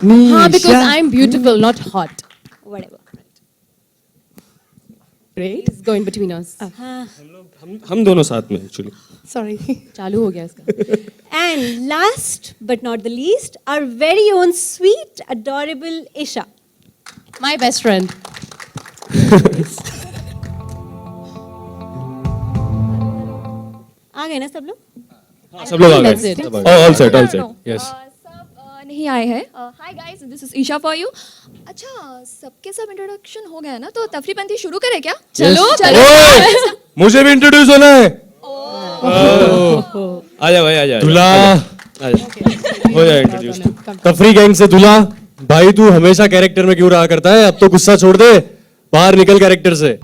हाँ, because I'm beautiful, not hot. Whatever. Great. It's going between us. हम दोनों साथ में एक्चुअली. Sorry. चालू हो गया इसका. And last but not the least, our very own sweet, adorable Isha. My best friend. आ गए ना सब लोग? सब लोग आ That's गए. it. All set, all set. Yes. सब नहीं आए हैं. Hi guys, this is Isha for you. अच्छा, सबके सब इंट्रोडक्शन हो गया ना, तो तफरीपंथी शुरू करें क्या? चलो. ओए, मुझे भी इंट्रोड्यूस होना है. आजा भाई, आजा. दूल्हा. हो जाए इंट्रोड्यूस. तफरी गैंग से दूल्हा. भाई तू हमेशा कैरेक्टर में क्यों रहा करता है? अब तो गुस्सा छोड़ दे, बाहर निकल कैरेक्टर से.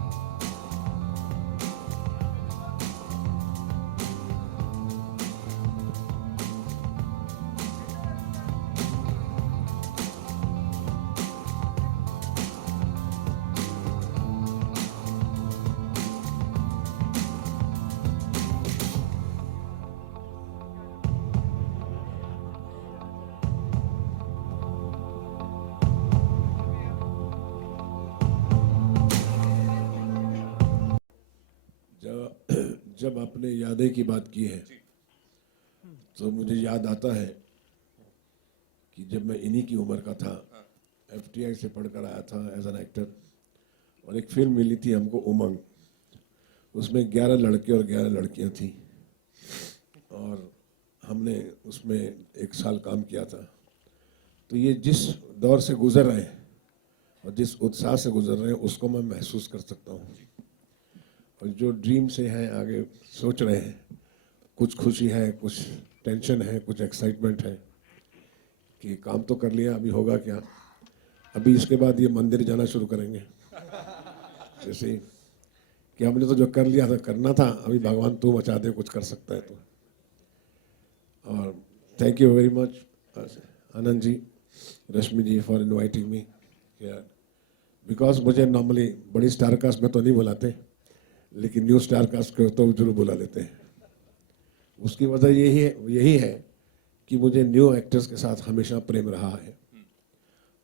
जब आपने यादें की बात की है तो मुझे याद आता है कि जब मैं इन्हीं की उम्र का था, FTI से पढ़कर आया था एज एन एक्टर, और एक फिल्म मिली थी हमको उमंग. उसमें 11 लड़के और 11 लड़कियां थी और हमने उसमें 1 साल काम किया था. तो ये जिस दौर से गुजर रहे हैं और जिस उत्साह से गुजर रहे हैं उसको मैं महसूस कर सकता हूँ. और जो ड्रीम से हैं, आगे सोच रहे हैं, कुछ खुशी है, कुछ टेंशन है, कुछ एक्साइटमेंट है कि काम तो कर लिया, अभी होगा क्या. अभी इसके बाद ये मंदिर जाना शुरू करेंगे, जैसे कि हमने तो जो कर लिया था, करना था, अभी भगवान तू बचा दे, कुछ कर सकता है तो. और thank you very much Anand ji, Rashmi ji for inviting me. Because मुझे नॉर्मली बड़ी स्टार कास्ट में तो नहीं बुलाते, लेकिन न्यू स्टार कास्ट को तो जरूर बुला लेते हैं. उसकी वजह यही है कि मुझे न्यू एक्टर्स के साथ हमेशा प्रेम रहा है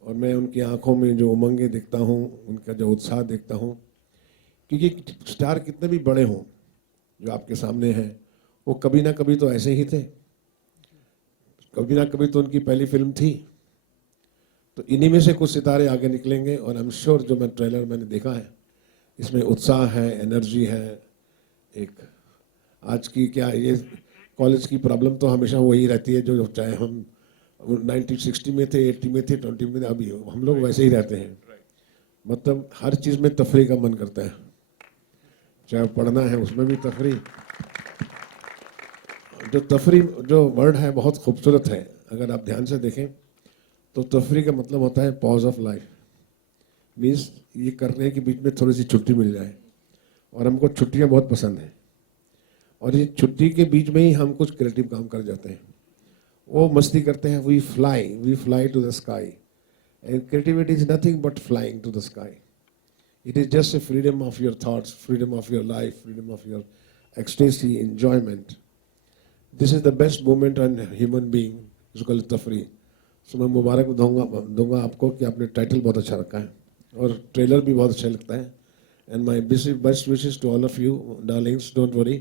और मैं उनकी आंखों में जो उमंगें देखता हूँ, उनका जो उत्साह देखता हूँ, क्योंकि स्टार कितने भी बड़े हों जो आपके सामने हैं, वो कभी ना कभी तो ऐसे ही थे, कभी ना कभी तो उनकी पहली फिल्म थी. तो इन्हीं में से कुछ सितारे आगे निकलेंगे और आई एम श्योर जो मैं ट्रेलर मैंने देखा है, इसमें उत्साह है, एनर्जी है. एक आज की क्या ये कॉलेज की प्रॉब्लम तो हमेशा वही रहती है, जो चाहे हम 1960 में थे, 80 में थे, 20 में थे, अभी हम लोग वैसे ही रहते हैं. मतलब हर चीज़ में तफरी का मन करता है, चाहे पढ़ना है उसमें भी तफरी. जो तफरी जो वर्ड है बहुत खूबसूरत है, अगर आप ध्यान से देखें तो तफरी का मतलब होता है पॉज ऑफ लाइफ. मीन्स ये करने के बीच में थोड़ी सी छुट्टी मिल जाए, और हमको छुट्टियां बहुत पसंद हैं, और ये छुट्टी के बीच में ही हम कुछ क्रिएटिव काम कर जाते हैं. वो मस्ती करते हैं, we fly to the sky. And creativity is nothing but flying to the sky. It is just a freedom of your thoughts, freedom of your life, freedom of your ecstasy, enjoyment. This is the best moment on human being, इसको तफरी. सो मैं मुबारक दूंगा आपको कि आपने title बहुत अच्छा रखा है और ट्रेलर भी बहुत अच्छा लगता है. And my best wishes to all of you darlings. Don't worry,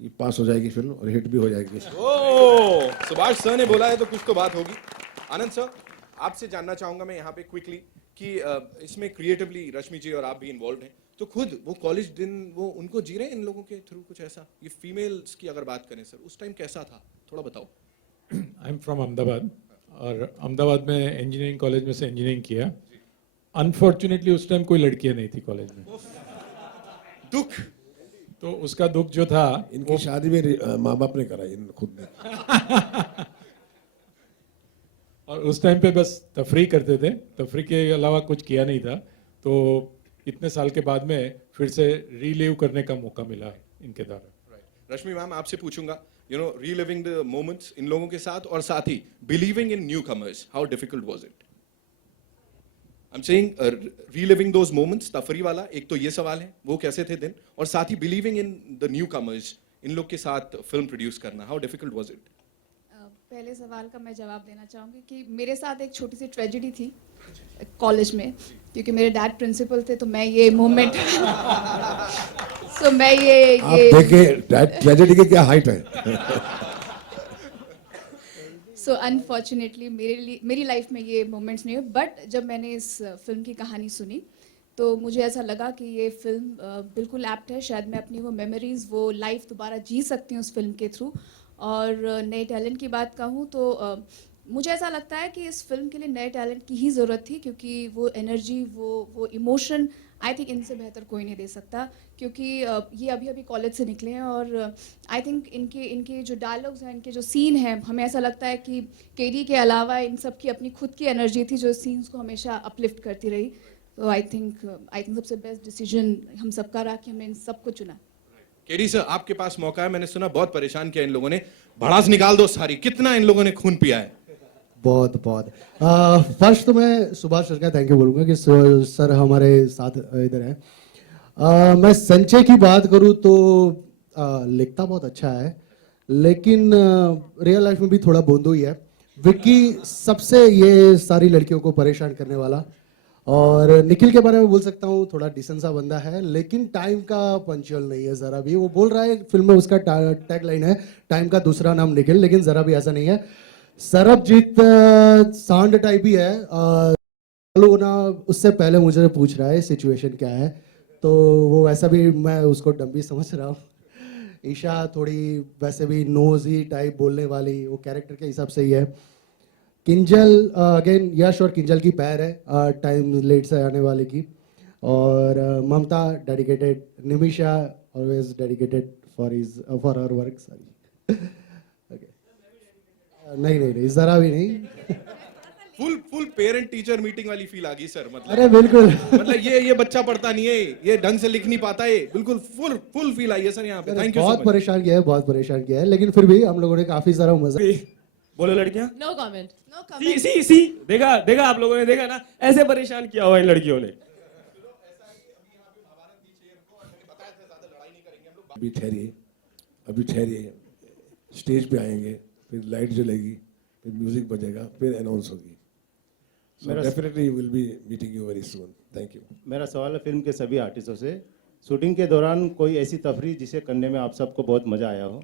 ये पास हो जाएगी फिल्म और हिट भी हो जाएगी. ओह, सुभाष सर ने बोला है तो कुछ तो बात होगी. आनंद सर, आपसे जानना चाहूंगा मैं यहाँ पे क्विकली कि इसमें क्रिएटिवली रश्मि जी और आप भी इन्वॉल्व हैं, तो खुद वो कॉलेज दिन वो उनको जी रहे हैं इन लोगों के थ्रू कुछ ऐसा? ये फीमेल्स की अगर बात करें सर, उस टाइम कैसा था, थोड़ा बताओ. आई एम फ्रॉम अहमदाबाद, और अहमदाबाद में इंजीनियरिंग कॉलेज में से इंजीनियरिंग किया. अनफॉर्चुनेटली उस टाइम कोई लड़कियां नहीं थी कॉलेज में. दुख. तो उसका दुख जो था, इनकी शादी में माँ बाप ने कराई, खुद ने. और उस टाइम पे बस तफरी करते थे, तफरी के अलावा कुछ किया नहीं था. तो इतने साल के बाद में फिर से रीलिव करने का मौका मिला इनके द्वारा. रश्मि मैम, आपसे पूछूंगा, you know, reliving the moments in लोगों के साथ, और साथ ही believing in newcomers, how difficult was it? I'm saying reliving those moments, तफरी वाला एक तो ये सवाल है, वो कैसे थे दिन, और साथ ही believing in the newcomers, इन लोग के साथ फिल्म प्रोड्यूस करना, how difficult was it? पहले सवाल का मैं जवाब देना चाहूँगी कि मेरे साथ एक छोटी सी ट्रेजेडी थी कॉलेज में, क्योंकि मेरे डैड प्रिंसिपल थे, तो मैं ये मोमेंट तो मैं ये आप देखिए ट्रेजेडी की क्या हाइट है। सो अनफॉर्चुनेटली मेरी लाइफ में ये मोमेंट्स नहीं हुए, बट जब मैंने इस फिल्म की कहानी सुनी तो मुझे ऐसा लगा कि ये फिल्म बिल्कुल एप्ट है, शायद मैं अपनी वो मेमोरीज, वो लाइफ दोबारा जी सकती हूँ उस फिल्म के थ्रू। और नए टैलेंट की बात कहूँ तो मुझे ऐसा लगता है कि इस फिल्म के लिए नए टैलेंट की ही ज़रूरत थी, क्योंकि वो एनर्जी, वो इमोशन आई थिंक इनसे बेहतर कोई नहीं दे सकता, क्योंकि ये अभी अभी कॉलेज से निकले हैं और आई थिंक इनके जो डायलॉग्स हैं, इनके जो सीन हैं, हमें ऐसा लगता है कि केडी के अलावा इन सब की अपनी खुद की एनर्जी थी जो सीन्स को हमेशा अपलिफ्ट करती रही। तो आई थिंक सबसे बेस्ट डिसीजन हम सबका रहा कि हमने इन सबको चुना। केडी सर, आपके पास मौका है, मैंने सुना बहुत परेशान किया इन लोगों ने, भड़ास निकाल दो सारी, कितना इन लोगों ने खून पिया है? बहुत बहुत फर्स्ट तो मैं सुभाष सर का थैंक यू बोलूँगा कि सर हमारे साथ इधर है। मैं संचय की बात करूँ तो लिखता बहुत अच्छा है, लेकिन रियल लाइफ में भी थोड़ा बोंदू ही है। विक्की सबसे ये सारी लड़कियों को परेशान करने वाला, और निखिल के बारे में बोल सकता हूँ थोड़ा डिसेंट सा बंदा है, लेकिन टाइम का पंचुअल नहीं है जरा भी। वो बोल रहा है फिल्म में, उसका टैग लाइन है टाइम का दूसरा नाम निखिल, लेकिन जरा भी ऐसा नहीं है। सरबजीत सांड टाइप ही है। लोग ना उससे पहले मुझे पूछ रहा है सिचुएशन क्या है, तो वो वैसा भी मैं उसको डम्बी समझ रहा हूँ। ईशा थोड़ी वैसे भी नोजी टाइप बोलने वाली, वो कैरेक्टर के हिसाब से ही है। किंजल अगेन यश और किंजल की पैर है टाइम लेट से आने वाले की, और Mamata dedicated, Nimisha always dedicated for her work. Sorry नहीं जरा भी नहीं। फुल पेरेंट टीचर मीटिंग वाली फील आ गई सर, मतलब अरे बिल्कुल मतलब ये बच्चा पढ़ता नहीं है, ये ढंग से लिख नहीं पाता है, बिल्कुल फुल फील आई है सर यहाँ पे। Thank you. बहुत परेशान किया है, बहुत परेशान किया है, लेकिन फिर भी हम लोगों ने काफी सारा मजा। बोलो लड़कियां। No comment. सी देखा आप लोगों ने देखा ना, ऐसे परेशान किया हुआ इन लड़कियों ने। अभी ठहरिए, स्टेज पे आएंगे, फिर लाइट जलेगी, फिर म्यूजिक बजेगा, फिर अनाउंस होगी। So definitely we'll be meeting you very soon. Thank you. मेरा सवाल है फिल्म के सभी आर्टिस्टों से, शूटिंग के दौरान कोई ऐसी तफरीह जिसे करने में आप सबको बहुत मजा आया हो?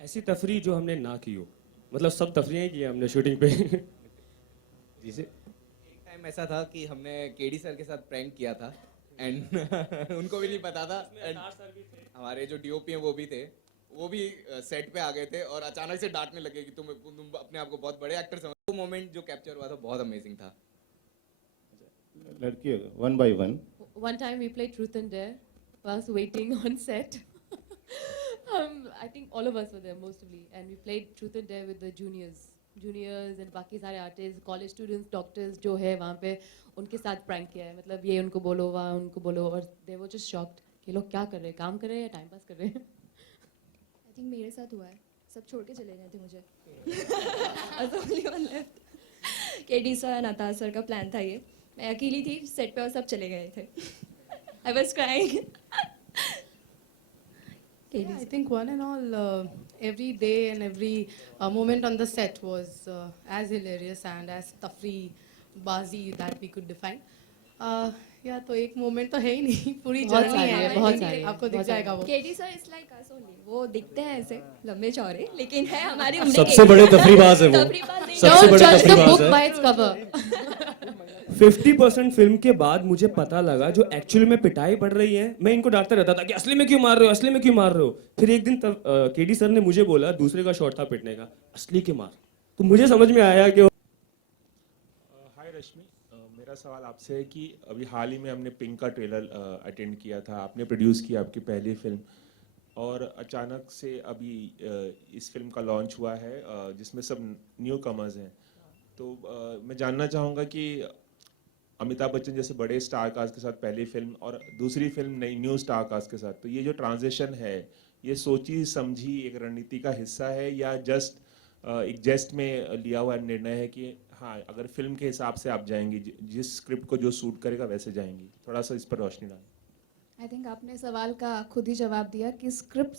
ऐसी तफरी जो हमने ना की हो, मतलब सब तफरियाँ की हमने शूटिंग पे। जिसे एक टाइम ऐसा था कि हमने केडी सर के साथ प्रैंक किया था एंड उनको भी नहीं पता था, एंड हमारे जो डीओपी हैं वो भी सेट पे आ गए थे और अचानक से डांटने लगे कि तुम अपने आप को बहुत बड़े एक्टर समझ। वो मोमेंट जो कैप्चर हुआ था बहुत अमेजिंग था। लड़की one by one. One time we played Truth and Dare whilst waiting on set. I think all of us were there mostly, and we played Truth and Dare with the juniors and बाकी सारे artists, college students, doctors जो है वहाँ पे, उनके साथ prank किया है। मतलब ये उनको बोलो, वहाँ उनको बोलो, और they were just shocked कि लोग क्या कर रहे हैं, काम कर रहे हैं या टाइम पास कर रहे हैं। आई थिंक मेरे साथ हुआ है, सब छोड़ के चले गए थे मुझे। only one left. KD sir, नताज सर का प्लान था ये, मैं अकेली थी सेट पे और सब चले गए थे। I was crying. Yeah, I think one and all, every day and every moment on the set was as hilarious and as tafri bazi that we could define. या तो एक मोमेंट तो है ही नहीं, पूरी जर्नी है, बहुत सारी आपको दिख जाएगा वो। KD sir is like us only, वो दिखते हैं ऐसे लंबे चौड़े, लेकिन है हमारी उम्र के। सबसे बड़े तफरीबाज है वो, सबसे बड़े तफरीबाज है। By its cover. 50% फिल्म के बाद मुझे पता लगा जो एक्चुअली में पिटाई पड़ रही है, मैं इनको डांटता रहता था कि असली में क्यों मार रहे हो, असली में क्यों मार रहे हो। फिर एक दिन तब केडी सर ने मुझे बोला, दूसरे का शॉट था पिटने का, असली के मार, तो मुझे समझ में आया कि हाय रश्मि, मेरा सवाल आपसे है कि अभी हाल ही में हमने पिंक का ट्रेलर अटेंड किया था, आपने प्रोड्यूस किया आपकी पहली फिल्म, और अचानक से अभी इस फिल्म का लॉन्च हुआ है जिसमें सब न्यू कमर्स हैं। तो मैं जानना चाहूँगा कि अमिताभ बच्चन जैसे बड़े स्टार कास्ट के साथ पहली फिल्म और दूसरी फिल्म नई न्यू स्टार कास्ट के साथ, तो ये जो ट्रांजिशन है, ये सोची समझी एक रणनीति का हिस्सा है या जस्ट एक जेस्ट में लिया हुआ निर्णय है कि हाँ, अगर फिल्म के हिसाब से आप जाएंगी, जिस स्क्रिप्ट को जो सूट करेगा वैसे जाएंगी, थोड़ा सा इस पर रोशनी डालें। आई थिंक आपने सवाल का खुद ही जवाब दिया कि स्क्रिप्ट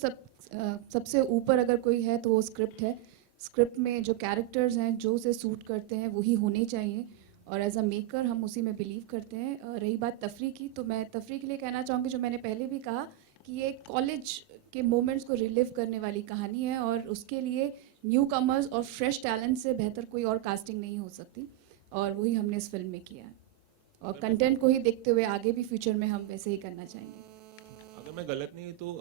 सबसे ऊपर अगर कोई है तो वो स्क्रिप्ट है। स्क्रिप्ट में जो कैरेक्टर्स हैं जो उसे सूट करते हैं वही होने चाहिए, और एज अ मेकर हम उसी में बिलीव करते हैं। रही बात तफरी की, तो मैं तफरी के लिए कहना चाहूँगी, जो मैंने पहले भी कहा, कि ये कॉलेज के मोमेंट्स को रिलिव करने वाली कहानी है, और उसके लिए न्यू कमर्स और फ्रेश टैलेंट से बेहतर कोई और कास्टिंग नहीं हो सकती, और वही हमने इस फिल्म में किया है। और कंटेंट को ही देखते हुए आगे भी फ्यूचर में हम वैसे ही करना चाहेंगे। अगर मैं गलत नहीं तो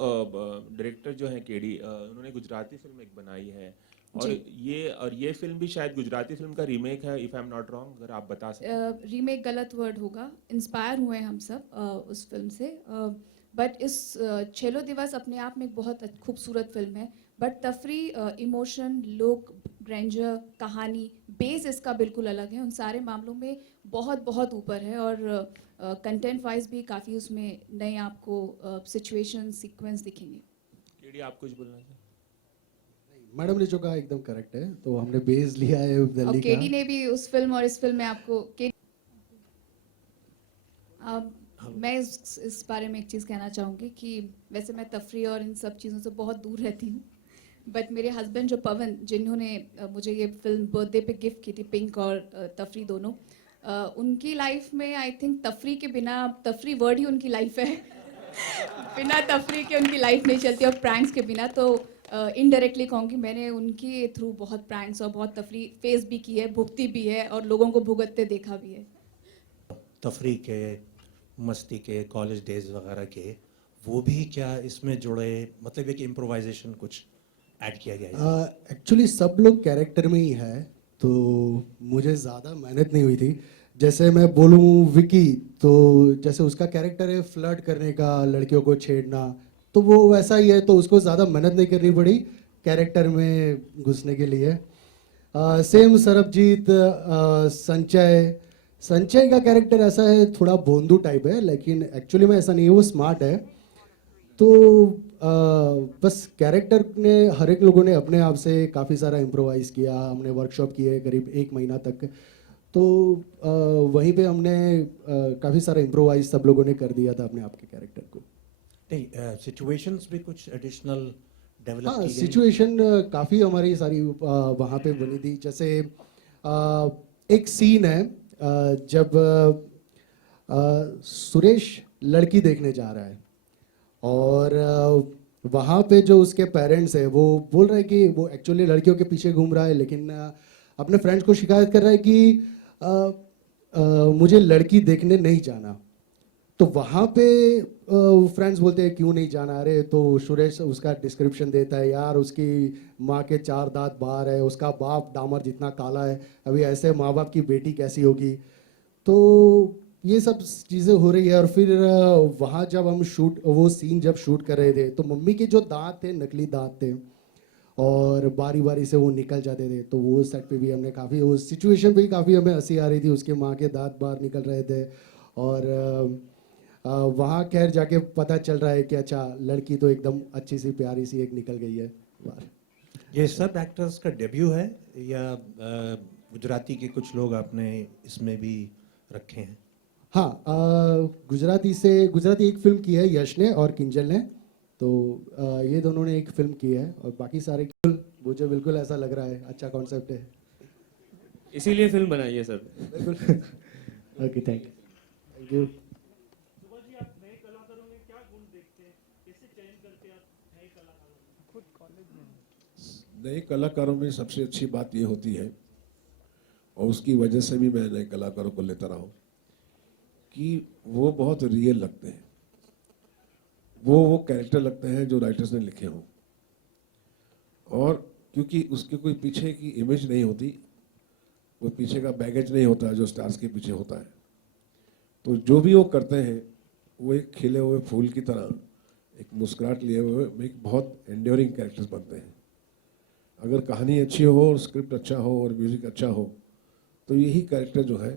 डायरेक्टर जो है केडी, उन्होंने गुजराती फिल्म एक बनाई है, और ये फिल्म भी शायद गुजराती फिल्म का रीमेक है, if I am not wrong, अगर आप बता सकें। रीमेक गलत वर्ड होगा, इंस्पायर हुए हम सब उस फिल्म से। बट इस छेलो दिवस अपने आप में एक बहुत खूबसूरत फिल्म है, बट तफरी, इमोशन, लुक, ग्रैंडर, कहानी, बेस इसका बिल्कुल अलग है। उन सारे मामलों में बहुत बहुत ऊपर है, और कंटेंट वाइज भी काफ़ी उसमें नए आपको सिचुएशन सीक्वेंस दिखेंगे। केडी, आप कुछ बोलना चाहें? मैडम ने जो कहा एकदम करेक्ट है, तो हमने बेस लिया है और दिल्ली केडी का। ने भी उस फिल्म और इस फिल्म में आपको मैं इस बारे में एक चीज़ कहना चाहूँगी कि वैसे मैं तफरी और इन सब चीज़ों से बहुत दूर रहती हूँ, बट मेरे हस्बैंड जो पवन, जिन्होंने मुझे ये फिल्म बर्थडे पे गिफ्ट की थी, पिंक और तफरी दोनों, उनकी लाइफ में आई थिंक तफरी के बिना, तफरी वर्ड ही उनकी लाइफ है बिना तफरी के उनकी लाइफ नहीं चलती, और प्रैंक्स के बिना। तो इनडायरेक्टली कहूँगी, मैंने उनके थ्रू बहुत प्रैंक्स और बहुत तफरी फेस भी की है, भुगती भी है, और लोगों को भुगतते देखा भी है। तफरी के, मस्ती के, कॉलेज डेज वगैरह के, वो भी क्या इसमें जुड़े, मतलब एक इम्प्रोवाइजेशन कुछ ऐड किया गया है? एक्चुअली सब लोग कैरेक्टर में ही है, तो मुझे ज़्यादा मेहनत नहीं हुई थी। जैसे मैं बोलूँ विकी, तो जैसे उसका कैरेक्टर है फ्लर्ट करने का, लड़कियों को छेड़ना, तो वो वैसा ही है, तो उसको ज़्यादा मेहनत नहीं करनी पड़ी कैरेक्टर में घुसने के लिए। सेम सरबजीत, संचय का कैरेक्टर ऐसा है, थोड़ा बोंदू टाइप है, लेकिन एक्चुअली में ऐसा नहीं है, वो स्मार्ट है। तो बस कैरेक्टर ने, हर एक लोगों ने अपने आप से काफ़ी सारा इम्प्रोवाइज किया। हमने वर्कशॉप किए करीब 1 महीना तक, तो वहीं पे हमने काफ़ी सारा इम्प्रोवाइज सब लोगों ने कर दिया था अपने आप के कैरेक्टर को। नहीं, सिचुएशंस भी कुछ एडिशनल डेवलप हाँ, की गई? सिचुएशन काफ़ी हमारी सारी वहाँ पे बनी थी। जैसे एक सीन है, जब सुरेश लड़की देखने जा रहा है, और वहाँ पे जो उसके पेरेंट्स है वो बोल रहे हैं कि वो एक्चुअली लड़कियों के पीछे घूम रहा है, लेकिन अपने फ्रेंड्स को शिकायत कर रहा है कि मुझे लड़की देखने नहीं जाना। तो वहाँ पे फ्रेंड्स बोलते हैं क्यों नहीं जाना? अरे तो सुरेश उसका डिस्क्रिप्शन देता है, यार उसकी माँ के 4 दांत बाहर है, उसका बाप डामर जितना काला है, अभी ऐसे माँ बाप की बेटी कैसी होगी? तो ये सब चीज़ें हो रही है। और फिर वहाँ जब हम वो सीन जब शूट कर रहे थे, तो मम्मी के जो दांत थे नकली दांत थे, और बारी बारी से वो निकल जाते थे। तो वो सेट पे भी हमने काफ़ी, वो सिचुएशन पे भी काफ़ी हमें हंसी आ रही थी, उसके माँ के दांत बाहर निकल रहे थे। और वहाँ खैर जाके पता चल रहा है कि अच्छा लड़की तो एकदम अच्छी सी प्यारी सी एक निकल गई है बाहर। ये सब एक्टर्स का डेब्यू है या गुजराती के कुछ लोग आपने इसमें भी रखे हैं? हाँ, गुजराती एक फिल्म की है यश ने और किंजल ने, तो ये दोनों ने एक फिल्म की है, और बाकी सारे मुझे बिल्कुल ऐसा लग रहा है अच्छा कॉन्सेप्ट है, इसीलिए फिल्म बनाई है सर। बिल्कुल। Okay, thank you. नए कलाकारों में सबसे अच्छी बात ये होती है, और उसकी वजह से भी मैं नए कलाकारों को लेता रहा हूँ, कि वो बहुत रियल लगते हैं। वो कैरेक्टर लगते हैं जो राइटर्स ने लिखे हों, और क्योंकि उसके कोई पीछे की इमेज नहीं होती, वो पीछे का बैगेज नहीं होता जो स्टार्स के पीछे होता है, तो जो भी वो करते हैं वो एक खिले हुए फूल की तरह, एक मुस्कुराहट लिए हुए एक बहुत एंड्योरिंग कैरेक्टर्स बनते हैं। अगर कहानी अच्छी हो और स्क्रिप्ट अच्छा हो और म्यूजिक अच्छा हो, तो यही कैरेक्टर जो है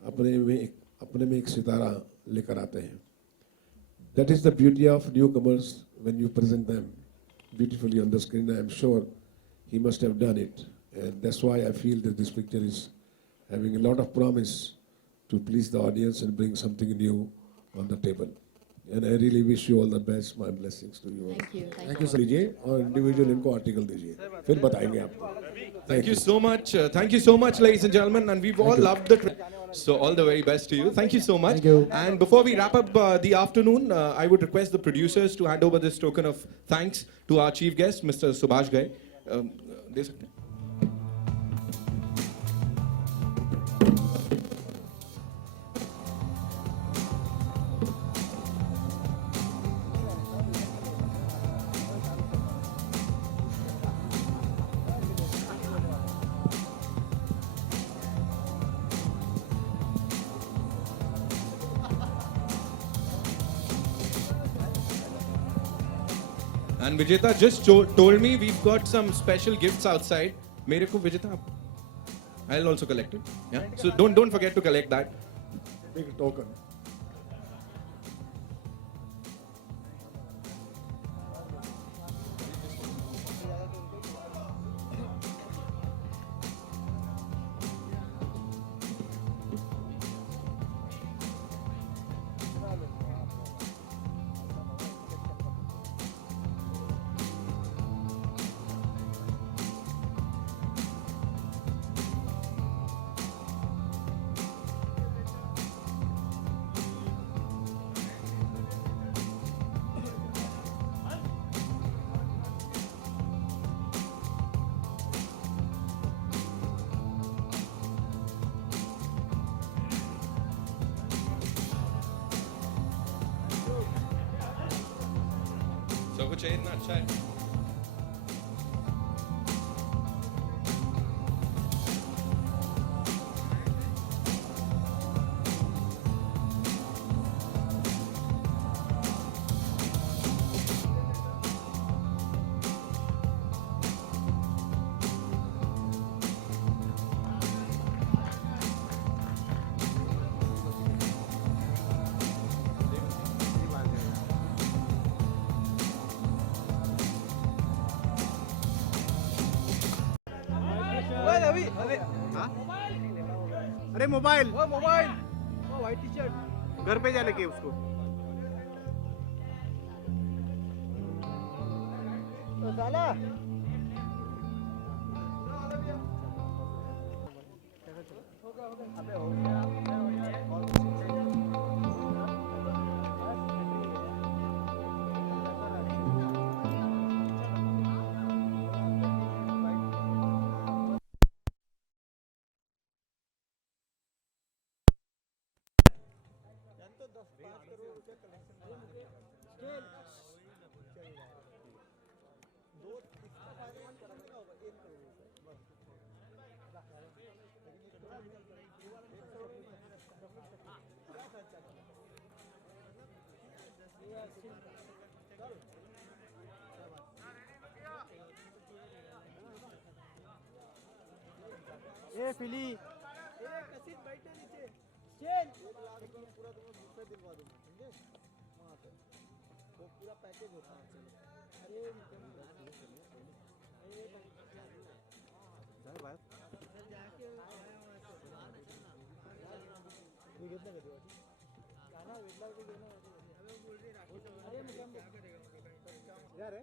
अपने में एक सितारा लेकर आते हैं। That is the beauty of new commerce when you present them beautifully on the screen. I am sure he must have done it, and that's why I feel that this picture is having a lot of promise to please the audience and bring something new on the table. And I really wish you all the best. My blessings to you all. Thank you. Thank you, sir. दीजिए और individual इनको article दीजिए, फिर बताएंगे आपको. Thank you so much. Thank you so much, ladies and gentlemen. And we've all loved the so all the very best to you. Thank you so much. Thank you. And before we wrap up the afternoon, I would request the producers to hand over this token of thanks to our chief guest, Mr. Subhash Ghai. दे सकते हैं? And Vijeta just told me we've got some special gifts outside. मेरे को Vijeta, I'll also collect it. Yeah. So don't forget to collect that. Big token. So कुछ इतना अच्छा है. अरे mobile वो व्हाइट टी शर्ट घर पे जाने के उसको. तो साला ए फिली ए कसित बैठे नीचे चल पूरा तुम्हें दूसरे दिलवा दूंगा, समझे? वहां पे वो पूरा पैकेज होता है. अरे चल भाई जाके ये कितने कर दिया गाना वेट लॉस भी देना. अरे बोल रही राखी. अरे क्या करेगा यार.